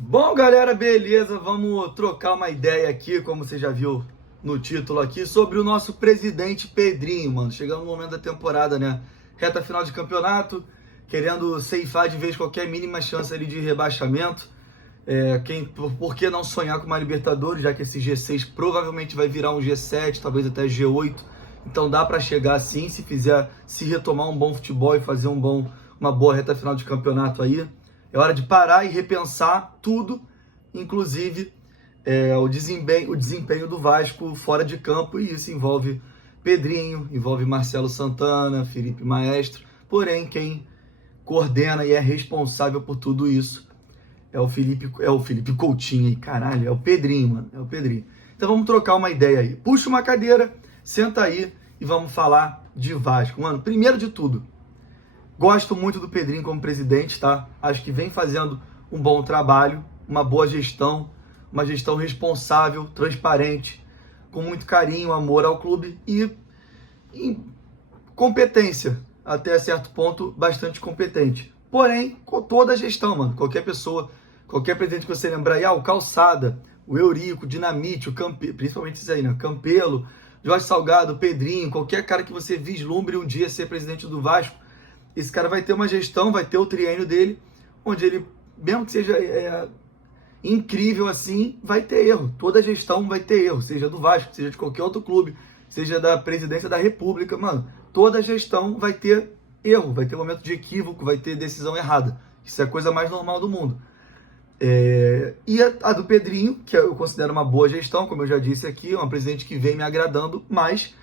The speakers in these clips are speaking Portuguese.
Bom, galera, beleza? Vamos trocar uma ideia aqui, como você já viu no título aqui, sobre o nosso presidente Pedrinho, mano. Chegando no momento da temporada, né? Reta final de campeonato, querendo ceifar de vez qualquer mínima chance ali de rebaixamento. Por que não sonhar com uma Libertadores, já que esse G6 provavelmente vai virar um G7, talvez até G8. Então dá pra chegar sim, se retomar um bom futebol e fazer uma boa reta final de campeonato aí. É hora de parar e repensar tudo, inclusive o desempenho do Vasco fora de campo, e isso envolve Pedrinho, envolve Marcelo Santana, Felipe Maestro. Porém, quem coordena e é responsável por tudo isso é o Felipe Coutinho aí, caralho, é o Pedrinho, mano, é o Pedrinho. Então vamos trocar uma ideia aí. Puxa uma cadeira, senta aí e vamos falar de Vasco. Mano, primeiro de tudo, gosto muito do Pedrinho como presidente, tá? Acho que vem fazendo um bom trabalho, uma boa gestão, uma gestão responsável, transparente, com muito carinho, amor ao clube e competência, até certo ponto, bastante competente. Porém, com toda a gestão, mano, qualquer pessoa, qualquer presidente que você lembrar aí, o Calçada, o Eurico, o Dinamite, o Campelo, principalmente isso aí, né? Campelo, Jorge Salgado, Pedrinho, qualquer cara que você vislumbre um dia ser presidente do Vasco, esse cara vai ter uma gestão, vai ter o triênio dele, onde ele, mesmo que seja incrível assim, vai ter erro. Toda gestão vai ter erro, seja do Vasco, seja de qualquer outro clube, seja da presidência da República, mano. Toda gestão vai ter erro, vai ter momento de equívoco, vai ter decisão errada. Isso é a coisa mais normal do mundo. E a do Pedrinho, que eu considero uma boa gestão, como eu já disse aqui, é um presidente que vem me agradando, mas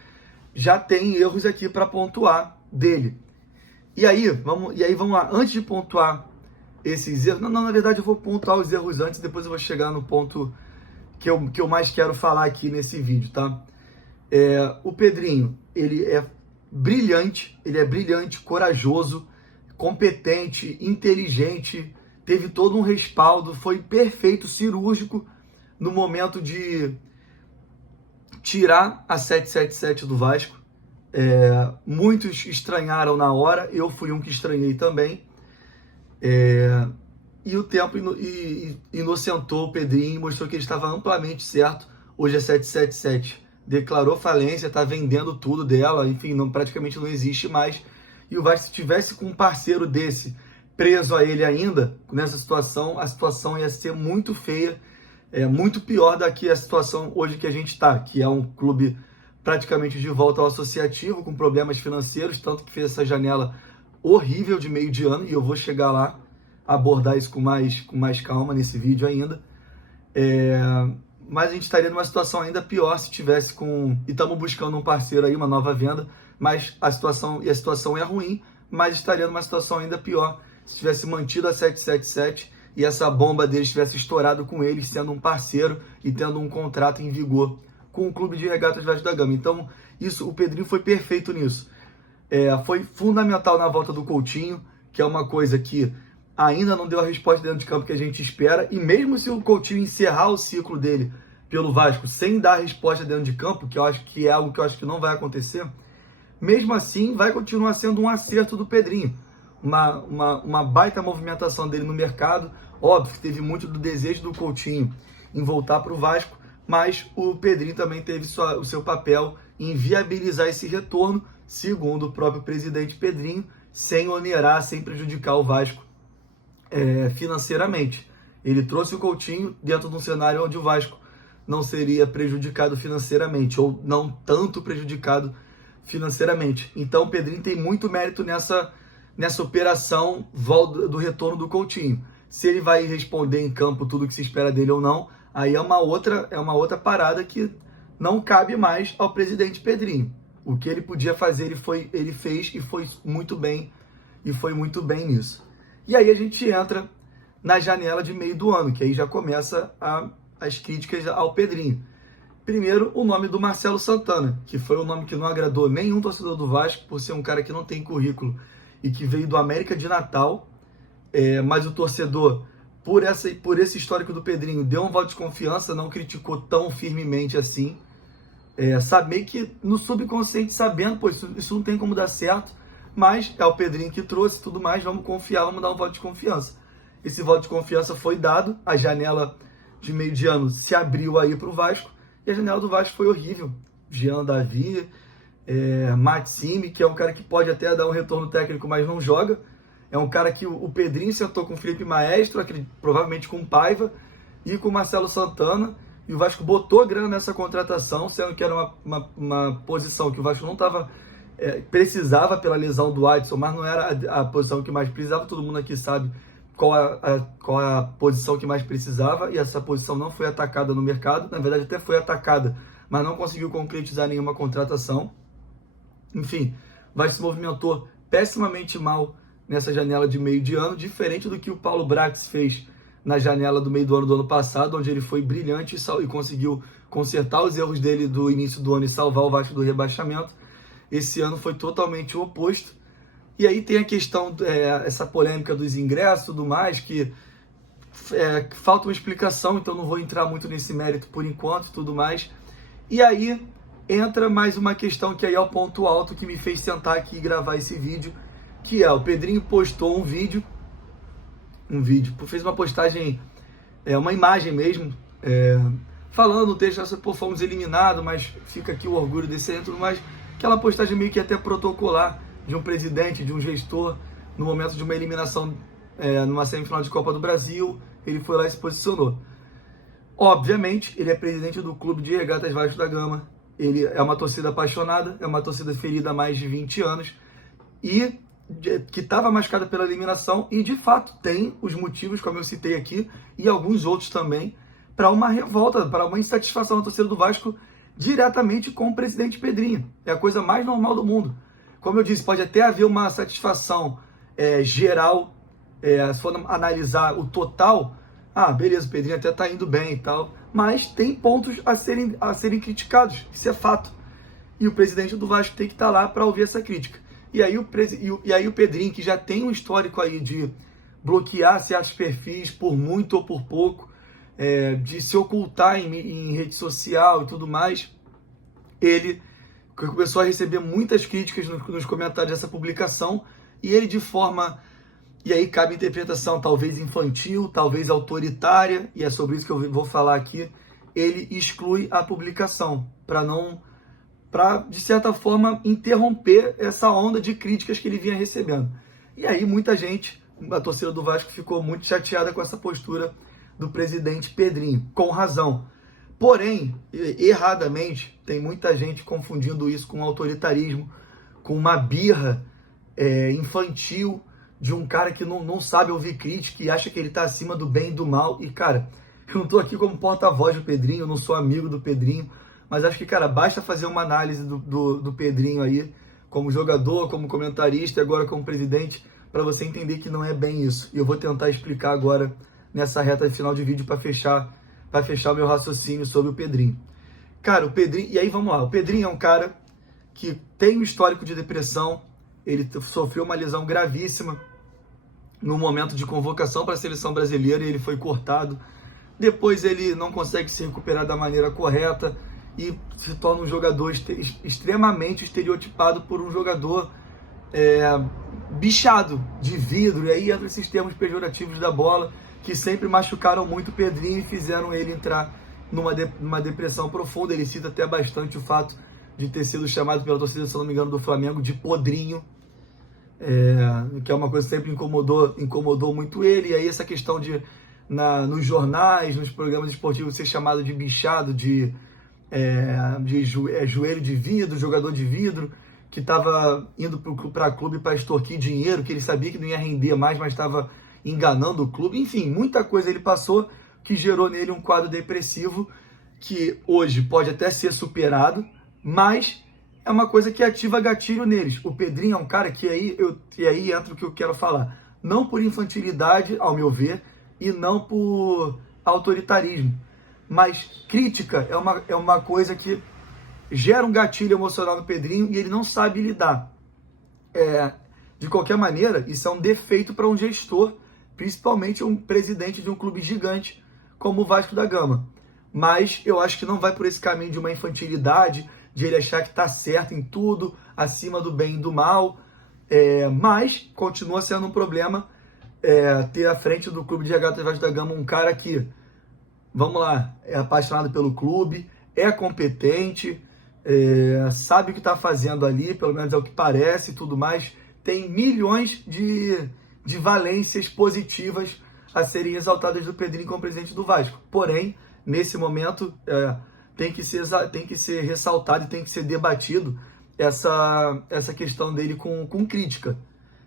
já tem erros aqui para pontuar dele. E aí, vamos lá, antes de pontuar esses erros, na verdade eu vou pontuar os erros antes, depois eu vou chegar no ponto que eu mais quero falar aqui nesse vídeo, tá? O Pedrinho, ele é brilhante, corajoso, competente, inteligente, teve todo um respaldo, foi perfeito, cirúrgico no momento de tirar a 777 do Vasco. Muitos estranharam na hora, eu fui um que estranhei também. E o tempo inocentou o Pedrinho, mostrou que ele estava amplamente certo. Hoje é 777. Declarou falência, está vendendo tudo dela, enfim, praticamente não existe mais. E o Vasco, se tivesse com um parceiro desse preso a ele ainda, nessa situação, a situação ia ser muito feia, muito pior da que a situação hoje que a gente está, que é um clube praticamente de volta ao associativo, com problemas financeiros, tanto que fez essa janela horrível de meio de ano, e eu vou chegar lá, abordar isso com mais calma nesse vídeo ainda. Mas a gente estaria numa situação ainda pior se tivesse e estamos buscando um parceiro aí, uma nova venda, mas a situação é ruim, mas estaria numa situação ainda pior se tivesse mantido a 777 e essa bomba deles tivesse estourado com eles, sendo um parceiro e tendo um contrato em vigor com o Clube de Regatas Vasco da Gama. Então, o Pedrinho foi perfeito nisso. Foi fundamental na volta do Coutinho, que é uma coisa que ainda não deu a resposta dentro de campo que a gente espera, e mesmo se o Coutinho encerrar o ciclo dele pelo Vasco sem dar a resposta dentro de campo, que eu acho que é algo que eu acho que não vai acontecer, mesmo assim vai continuar sendo um acerto do Pedrinho, uma baita movimentação dele no mercado. Óbvio que teve muito do desejo do Coutinho em voltar para o Vasco, mas o Pedrinho também teve o seu papel em viabilizar esse retorno, segundo o próprio presidente Pedrinho, sem onerar, sem prejudicar o Vasco financeiramente. Ele trouxe o Coutinho dentro de um cenário onde o Vasco não seria prejudicado financeiramente, ou não tanto prejudicado financeiramente. Então o Pedrinho tem muito mérito nessa operação do retorno do Coutinho. Se ele vai responder em campo tudo o que se espera dele ou não, aí é uma outra parada que não cabe mais ao presidente Pedrinho. O que ele podia fazer, ele fez e foi muito bem nisso. E aí a gente entra na janela de meio do ano, que aí já começa as críticas ao Pedrinho. Primeiro, o nome do Marcelo Santana, que foi um nome que não agradou nenhum torcedor do Vasco, por ser um cara que não tem currículo e que veio do América de Natal, mas o torcedor, por esse histórico do Pedrinho, deu um voto de confiança, não criticou tão firmemente assim. Saber que no subconsciente, sabendo, pô, isso não tem como dar certo, mas é o Pedrinho que trouxe tudo mais, vamos confiar, vamos dar um voto de confiança. esse voto de confiança foi dado, a janela de meio de ano se abriu aí para o Vasco, e a janela do Vasco foi horrível. Jean Davi, Maxime, que é um cara que pode até dar um retorno técnico, mas não joga. É um cara que o Pedrinho sentou com o Felipe Maestro, provavelmente com o Paiva, e com o Marcelo Santana, e o Vasco botou grana nessa contratação, sendo que era uma posição que o Vasco não estava... precisava pela lesão do Adson, mas não era a posição que mais precisava. Todo mundo aqui sabe qual a posição que mais precisava, e essa posição não foi atacada no mercado. Na verdade até foi atacada, mas não conseguiu concretizar nenhuma contratação. Enfim, o Vasco se movimentou pessimamente mal nessa janela de meio de ano, diferente do que o Paulo Brax fez na janela do meio do ano passado, onde ele foi brilhante e conseguiu consertar os erros dele do início do ano e salvar o Vasco do rebaixamento. Esse ano foi totalmente o oposto. E aí tem a questão, essa polêmica dos ingressos e tudo mais, que falta uma explicação, então não vou entrar muito nesse mérito por enquanto e tudo mais. E aí entra mais uma questão que aí é o ponto alto que me fez sentar aqui e gravar esse vídeo, que o Pedrinho postou um vídeo, fez uma postagem, uma imagem mesmo, falando o texto, fomos eliminados, mas fica aqui o orgulho desse e tudo mais. Aquela postagem meio que até protocolar de um presidente, de um gestor, no momento de uma eliminação numa semifinal de Copa do Brasil, ele foi lá e se posicionou. Obviamente, ele é presidente do Clube de Regatas Vasco da Gama, ele é uma torcida apaixonada, é uma torcida ferida há mais de 20 anos, e que estava machucada pela eliminação, e de fato tem os motivos, como eu citei aqui, e alguns outros também, para uma revolta, para uma insatisfação da torcida do Vasco, diretamente com o presidente Pedrinho. É a coisa mais normal do mundo. Como eu disse, pode até haver uma satisfação geral, se for analisar o total, beleza, o Pedrinho até está indo bem e tal, mas tem pontos a serem criticados, isso é fato. E o presidente do Vasco tem que estar lá para ouvir essa crítica. E aí o Pedrinho, que já tem um histórico aí de bloquear certos perfis por muito ou por pouco, de se ocultar em rede social e tudo mais, ele começou a receber muitas críticas nos comentários dessa publicação, e ele de forma, e aí cabe a interpretação talvez infantil, talvez autoritária, e é sobre isso que eu vou falar aqui, ele exclui a publicação, para de certa forma interromper essa onda de críticas que ele vinha recebendo. E aí muita gente, a torcida do Vasco, ficou muito chateada com essa postura do presidente Pedrinho, com razão. Porém, erradamente, tem muita gente confundindo isso com autoritarismo, com uma birra infantil de um cara que não sabe ouvir crítica e acha que ele está acima do bem e do mal. E, cara, eu não estou aqui como porta-voz do Pedrinho, eu não sou amigo do Pedrinho, mas acho que, cara, basta fazer uma análise do Pedrinho aí, como jogador, como comentarista e agora como presidente, para você entender que não é bem isso. E eu vou tentar explicar agora nessa reta final de vídeo para fechar o meu raciocínio sobre o Pedrinho. Cara, o Pedrinho, e aí vamos lá, o Pedrinho é um cara que tem um histórico de depressão, ele sofreu uma lesão gravíssima no momento de convocação para a seleção brasileira e ele foi cortado. Depois ele não consegue se recuperar da maneira correta e se torna um jogador extremamente estereotipado por um jogador bichado, de vidro, e aí entra esses termos pejorativos da bola, que sempre machucaram muito o Pedrinho e fizeram ele entrar numa depressão profunda. Ele cita até bastante o fato de ter sido chamado pela torcida, se não me engano, do Flamengo, de podrinho, que é uma coisa que sempre incomodou muito ele. E aí essa questão de, nos jornais, nos programas esportivos, ser chamado de bichado, de joelho de vidro, jogador de vidro, que estava indo para clube para extorquir dinheiro, que ele sabia que não ia render mais, mas estava enganando o clube. Enfim, muita coisa ele passou que gerou nele um quadro depressivo que hoje pode até ser superado, mas é uma coisa que ativa gatilho neles. O Pedrinho é um cara que aí entra o que eu quero falar. Não por infantilidade, ao meu ver, e não por autoritarismo, mas crítica é uma coisa que gera um gatilho emocional no Pedrinho e ele não sabe lidar. De qualquer maneira, isso é um defeito para um gestor, principalmente um presidente de um clube gigante como o Vasco da Gama. Mas eu acho que não vai por esse caminho de uma infantilidade, de ele achar que está certo em tudo, acima do bem e do mal, mas continua sendo um problema ter à frente do clube de Regatas Vasco da Gama um cara que, vamos lá, é apaixonado pelo clube, é competente, sabe o que está fazendo ali, pelo menos é o que parece e tudo mais, tem milhões de valências positivas a serem exaltadas do Pedrinho como presidente do Vasco. Porém, nesse momento, tem que ser ressaltado e tem que ser debatido essa questão dele com crítica,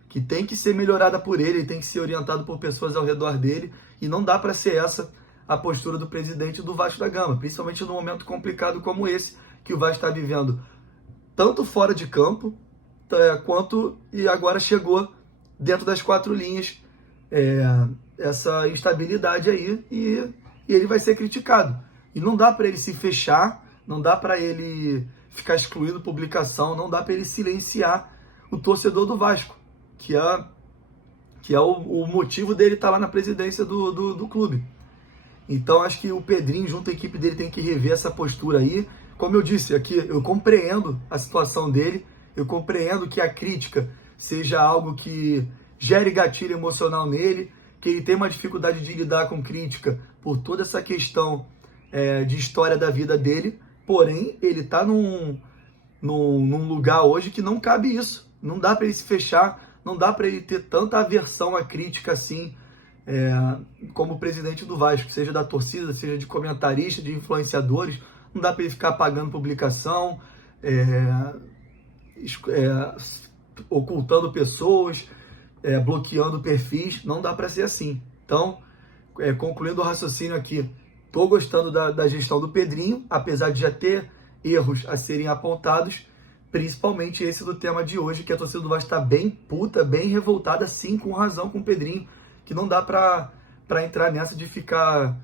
que tem que ser melhorada por ele tem que ser orientado por pessoas ao redor dele, e não dá para ser essa a postura do presidente do Vasco da Gama, principalmente num momento complicado como esse, que o Vasco está vivendo, tanto fora de campo, quanto e agora chegou dentro das quatro linhas, essa instabilidade aí, e ele vai ser criticado. E não dá para ele se fechar, não dá para ele ficar excluído publicação, não dá para ele silenciar o torcedor do Vasco, que é o motivo dele estar lá na presidência do clube. Então acho que o Pedrinho, junto à equipe dele, tem que rever essa postura aí. Como eu disse aqui, eu compreendo a situação dele, eu compreendo que a crítica seja algo que gere gatilho emocional nele, que ele tem uma dificuldade de lidar com crítica por toda essa questão de história da vida dele, porém ele está num lugar hoje que não cabe isso. Não dá para ele se fechar, não dá para ele ter tanta aversão à crítica assim, como presidente do Vasco, seja da torcida, seja de comentarista, de influenciadores. Não dá para ele ficar apagando publicação, ocultando pessoas, bloqueando perfis. Não dá para ser assim. Então, concluindo o raciocínio aqui, estou gostando da gestão do Pedrinho, apesar de já ter erros a serem apontados, principalmente esse do tema de hoje, que a torcida do Vasco está bem puta, bem revoltada, sim, com razão, com o Pedrinho, que não dá para entrar nessa de ficar,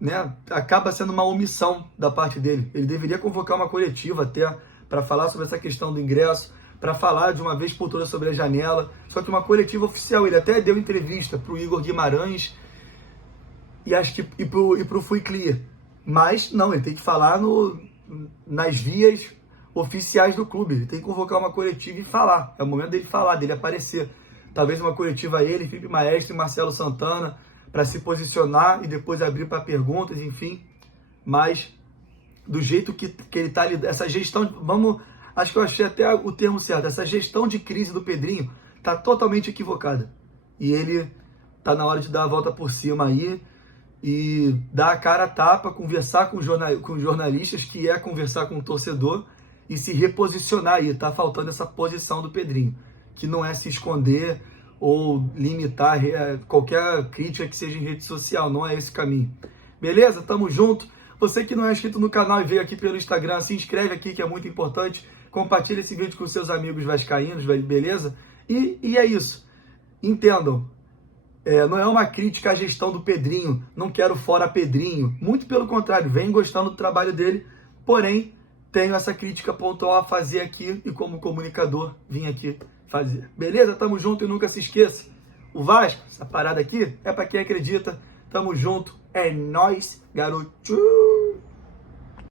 né, acaba sendo uma omissão da parte dele. Ele deveria convocar uma coletiva até para falar sobre essa questão do ingresso, para falar de uma vez por todas sobre a janela, só que uma coletiva oficial. Ele até deu entrevista para o Igor Guimarães e acho que e pro Fui Clear, mas não, ele tem que falar nas vias oficiais do clube. Ele tem que convocar uma coletiva e falar. É o momento dele falar, dele aparecer. Talvez uma coletiva ele, Felipe Maestro e Marcelo Santana, para se posicionar e depois abrir para perguntas, enfim. Mas do jeito que ele está ali, essa gestão, acho que eu achei até o termo certo, essa gestão de crise do Pedrinho está totalmente equivocada. E ele está na hora de dar a volta por cima aí e dar a cara a tapa, conversar com jornalistas, que é conversar com o torcedor, e se reposicionar aí. Tá faltando essa posição do Pedrinho, que não é se esconder ou limitar qualquer crítica que seja em rede social, não é esse o caminho. Beleza? Tamo junto. Você que não é inscrito no canal e veio aqui pelo Instagram, se inscreve aqui, que é muito importante. Compartilha esse vídeo com seus amigos vascaínos, beleza? E é isso. Entendam, não é uma crítica à gestão do Pedrinho, não quero fora Pedrinho. Muito pelo contrário, venho gostando do trabalho dele, porém tenho essa crítica pontual a fazer aqui e como comunicador vim aqui fazer. Beleza? Tamo junto e nunca se esqueça. O Vasco, essa parada aqui, é pra quem acredita. Tamo junto. É nóis, garoto.